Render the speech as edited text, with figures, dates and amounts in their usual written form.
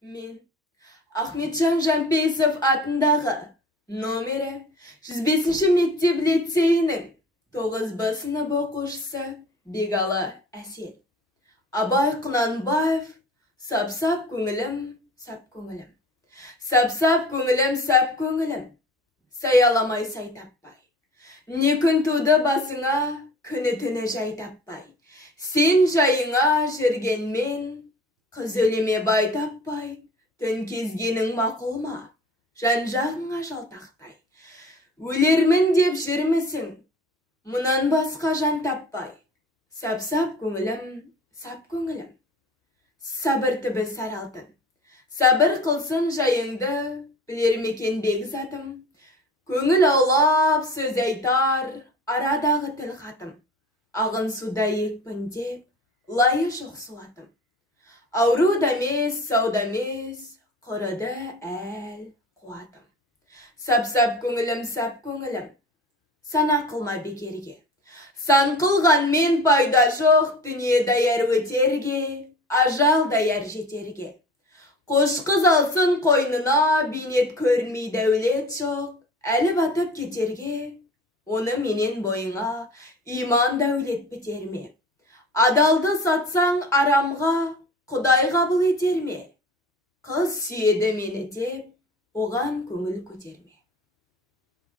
Мен Ахметжан Жампейісов атындағы номері 105-ші мектеп лицейінің 9-б сынып оқушысы Бегалы Әсел. Абай Құнанбаев, сап-сап көңілім, сап көңілім. Сап-сап көңілім, сап көңілім. Саяламай сай таппай. Не күн туды басыңа, күні түні жай таппай. Сен жайыңа жүргенмен, қыз өлеме бай таппай. Түн кезгенің мақұл ма, жан-жағыңа жалтақтай. Өлермін деп жүрмісің, мұнан басқа жан таппай. Сап-сап көңілім, сап көңілім. Сабыр түбі саралтын. Сабыр қылсын жайыңды, білер мекен бекзатым. Көңіл аулап сөз айтар, арадағы тіл қатым. Ағын суда екпін деп, лайы жоқ суатым. Ауру дамес, сау дамес, құрыды әл қуатым. Сап-сап көңілім, сап көңілім. Сана қылма бекерге. Сан қылғанмен пайда жоқ, дүние даяр өтерге, ажал даяр жетерге. Қош қыз алсын қойнына, бейнет көрмей дәулет жоқ, әлі батып кетерге, оны менен бойыңа иман дәулет бітер ме? Адалды сатсаң арамға, Құдай қабыл етер ме? Қыз сүйеді мені деп, оған көңіл көтерме.